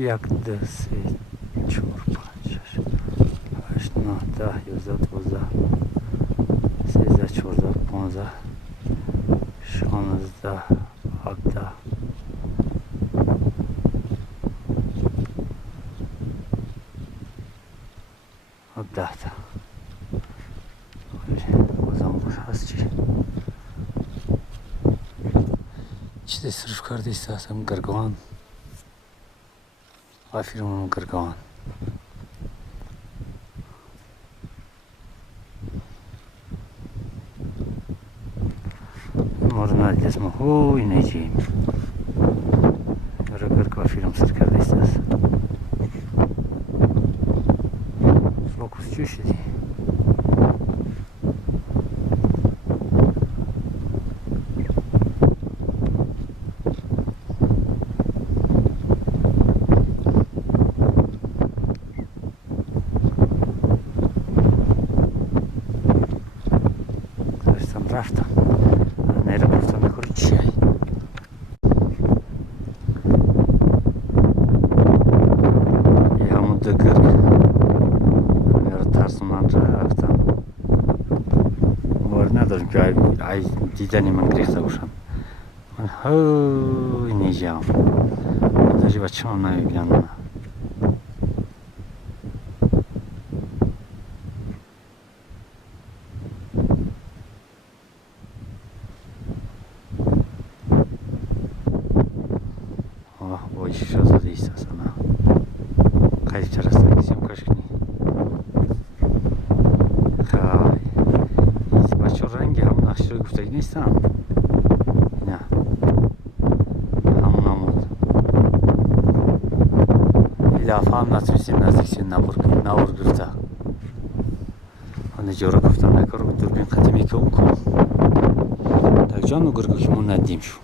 1 2 3 4 5 6 8 9 10 11 12 13 14 15 16 17 17 تا بازم خوش هست چی تصرف کرده استاسم گرگان آفیرمون گرگان مورد ندید اسمه هوی نجیم را گرگ آفیرم سر کرده استاس فوکوس چو شدی رفتم نیره گفتم میخوری چی هی یه همون دو گرگ میره ترسونم رفتم باور ندارم که ای دیدنی من گریخته باشم من هوی نیجام داشتی بچه هم نمیبینم وای شازده ایست اصلا خیلی ترسته کسیم کشکنی خیلی بچه رنگی همون نقش رو گفتگی نیستم نه همون این دفعه هم نتونستیم نزدیک نور گرفته نجاره گفتم نکارو به دوربین قدیمی که اون کنم در جانو گرگو که من ندیم شو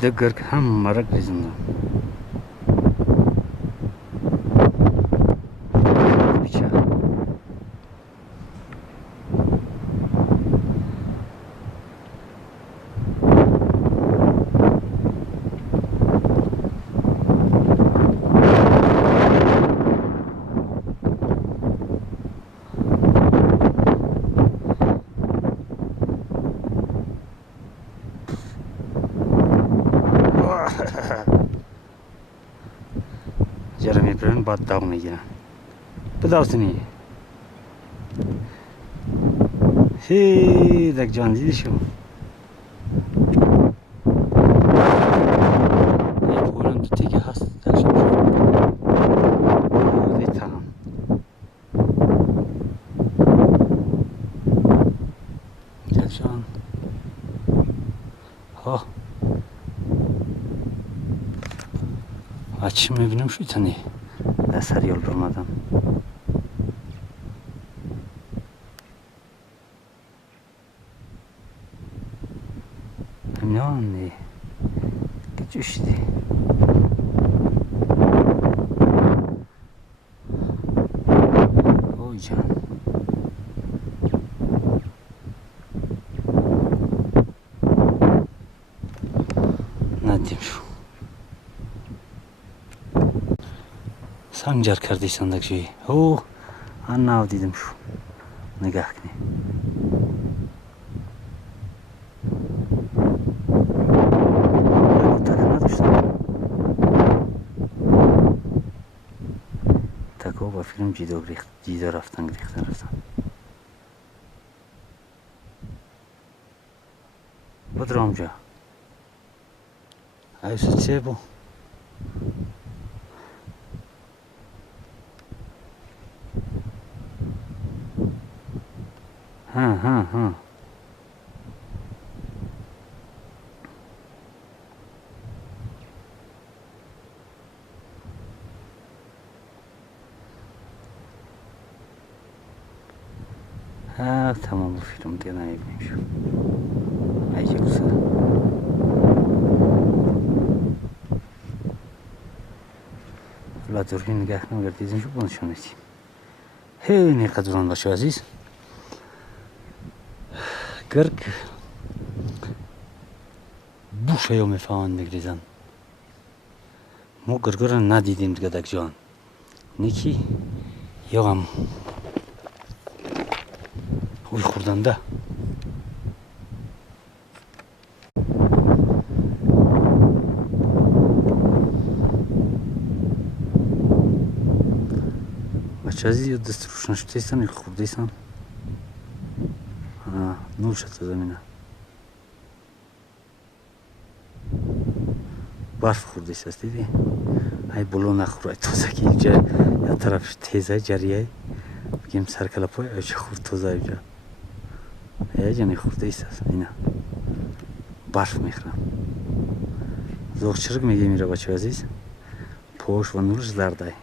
ده گرگ هم مرگ ریزنده بیچه جرا میپرن بعد داغ میگیرن بداوتنی هی دک جان دیدی شو یه پولن دو تیگه هست دک شو دیتم دک جان ها چی میبینم شوی تنی در سریال برمدم نه که جوشیدی اوی جان ندیم شو سنجر کردی سندک شوی او ناو دیدم شو نگاه کنی تکو با فیلم جیدا رفتن گریختن بدرام جا ایسا چه بو ها Tamam bu film diye neymiş şu. Ayca güzel. Allah durgun nigah nagardizim şu bunu şunu eteyim. Hey ne kadar on başı aziz. 40 bu şeyo mefan megrizan. Mo gırgırın nadidim gadak can. Neki yağam. Uykurdan da. Бачази я деструшна штейсан и хурдейсан. Нул шата замина. Барф хурдейсас диди. Ай боло нахурай тоза ки инҷа я тараф теза ҷарияй. Бигем саркалапой аҷа хурд тоза инҷа. Я ҷани хурдейсас ина. Барф мехрам. Зоғчирик мегем ира бача азиз. Пош ва нурш зардай.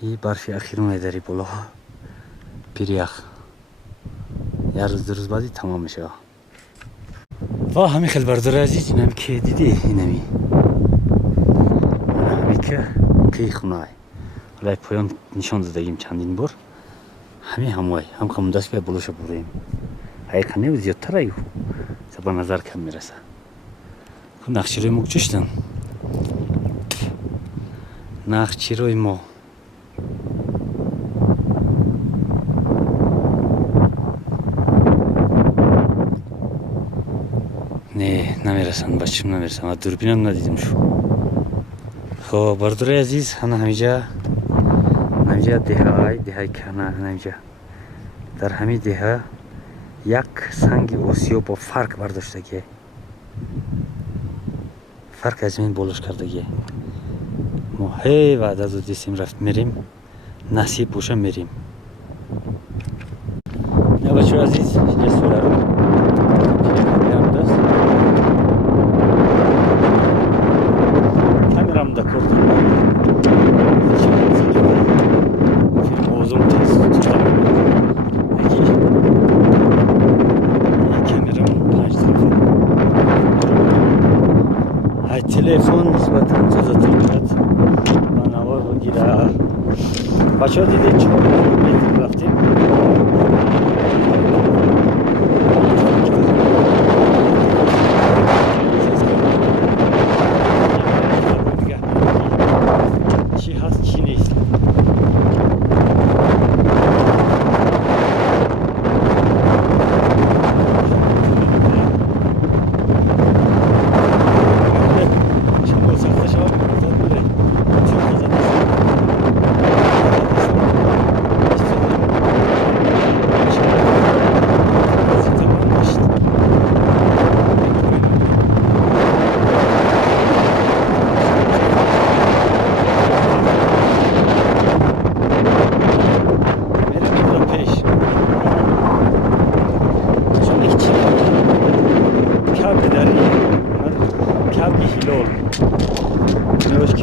И барфи ахир майдари боло. Пирях. Я рӯз баъди тамом мешава. Ва ҳамин хел бардори азиз инам ки диди инами. Ҳамин ки хунай. Валай поён нишон додагим чандин бор. Ҳамин ҳамвай ҳам қамудаст бия болоша бурем. Ҳайқанев зиёдтар аю. Ба назар кам мераса. Нақширои мо куҷоштан? Нақширои мо не намерасанд, бачам намерасанд. Ва дурбинам надидим шу. Хоб бардори азиз ҳана ҳамиҷа деҳаи кана ҳамиҷа дар ҳамин деҳа як санги осиё бо фарк бардоштагие. Фарк аз мин болош кардагие. Мо ҳей ваъда додистем рафт мерим. Насиб боша мерим. Я бачаҳо азиз инҷа солару камерамда кор дорам. Овозум тез тутам. Телефон нисбатан зиёдатар меояд ва навор гира. Бачаҳо дидед 4 километр рафтем. Чӣ ҳаст, чӣ нест.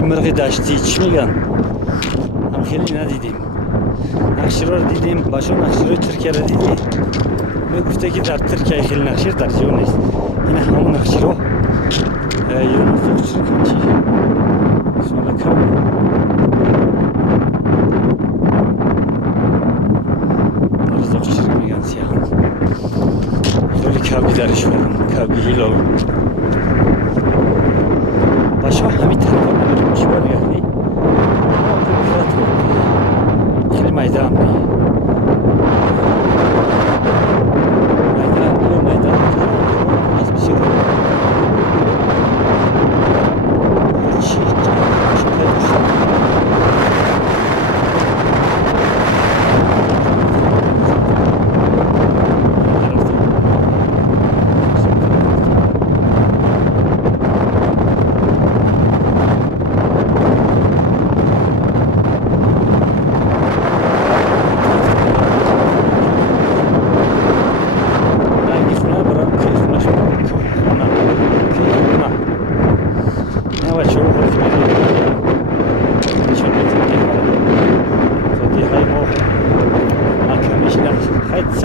مرغ دشتی چی میگن؟ هم خیلی ندیدیم. نقشیرا رو دیدیم. باشو نقشیرای ترکیه رو دیدی؟ میگفته که در ترکیه خیلی نقشیر در جا نیست. این همون نقشیرا یا نقشیر کنچی شما کم نقشیر میگن سیاه خیلی کبی درش برم کبی هیلال باشو همین تلفن نمیرم شما نگهنی خیلی میدان میدان از بسیار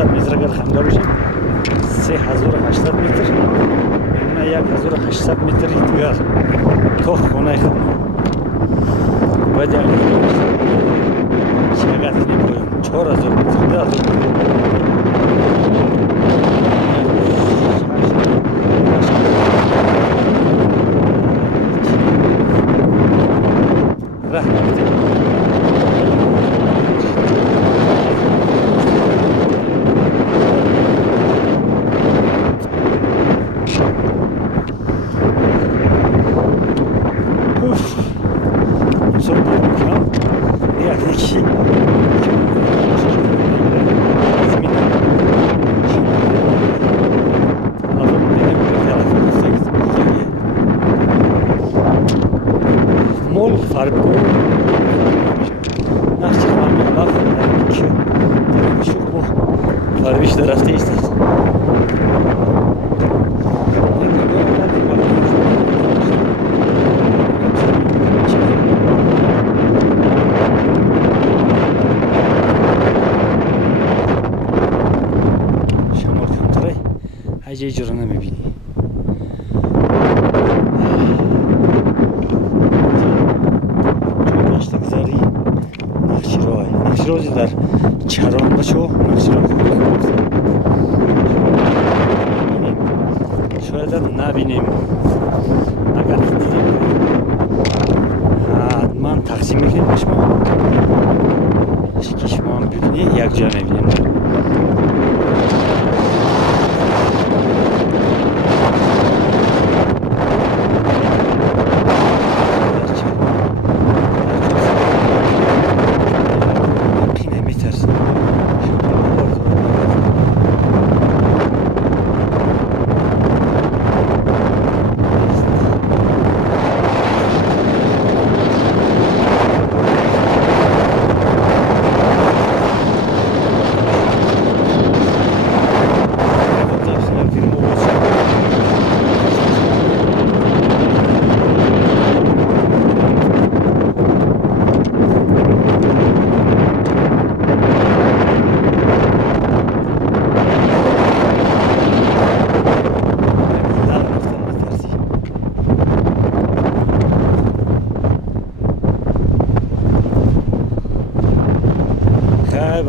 500 متر اگر خنده باشیم 3800 متر میمونه 1800 متر دیگر تا خانه خود باید چقدر نمیگویم 4000 متر 10000 Farviş taraftayız. Şamol kamtaray hacı jurana mebini. Başlık zari Nakşiroy. Nakşiroy dar çaron başo Nakşiroy. شاید نبینیم اگر دیدیم حتما تقسیم میکنیم به شما که شما هم ببینید یک جا میبینیم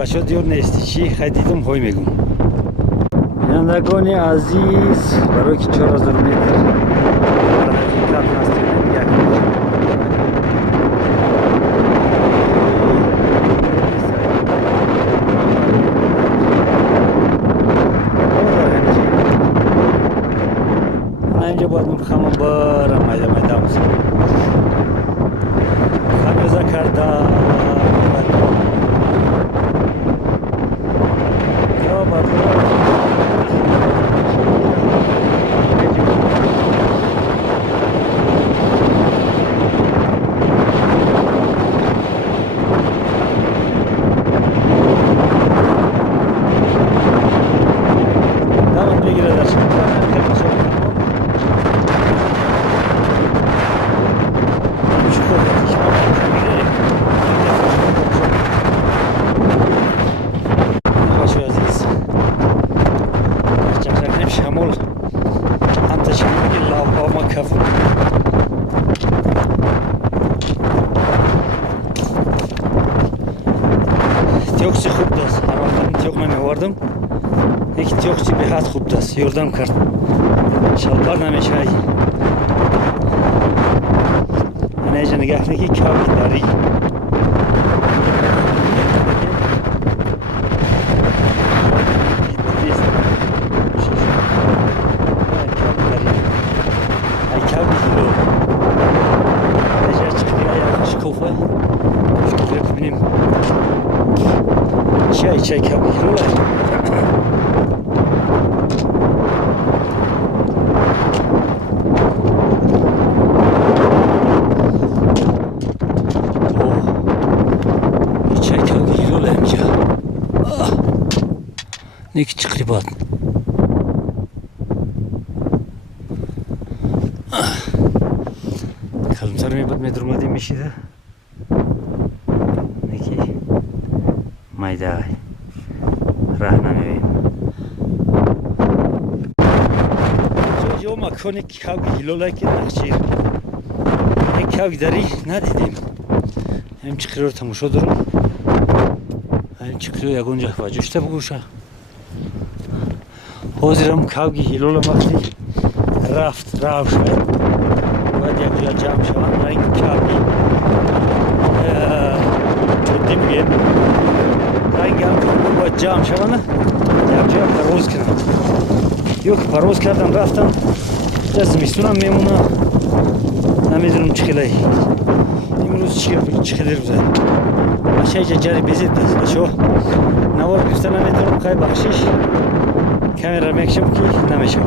بچه دیور نیستی چی خریدم های میگم بینندگان عزیز برای که 4000 متر حقیقت هستیم یک اینجا باید مخمم برم مایده مایده همسن خمیزه کرده تیوکسی خوب دست هر وقت تیوک نمیوردم یکی تیوکسی به حد خوب دست یردم کرد شلپار نمیشه من ایجا نگه نگی کابی داری چای کبی روله چای کبی روله اینجا نیکی چقری باد کلمتر می بود میدرمادی میشیده نیکی مایده راه نمیبینیم. جو مکانی کاوی هیلولای که نخشیر یک کاوی داری ندیدیم. هم چقدر تماشا دارم. هم چقدر یکونجا واجوشته بگوشه. حاضرم کاوی هیلولا وقتی رفت راه شد. باید یک جا جمع شوند و این کاوی جدی بگیم. رنگ هم باید جمع شوند. یک جا پرواز کنم. یک پرواز کردم رفتم. زمستونم میمونه. نمیدونم چخیلی. امروز چخیلی روزه. باشه جاری بیزید دست باشو. نوار گفتن نمیدونم خیلی بخشش. کامیرا میکشم که نمیشه.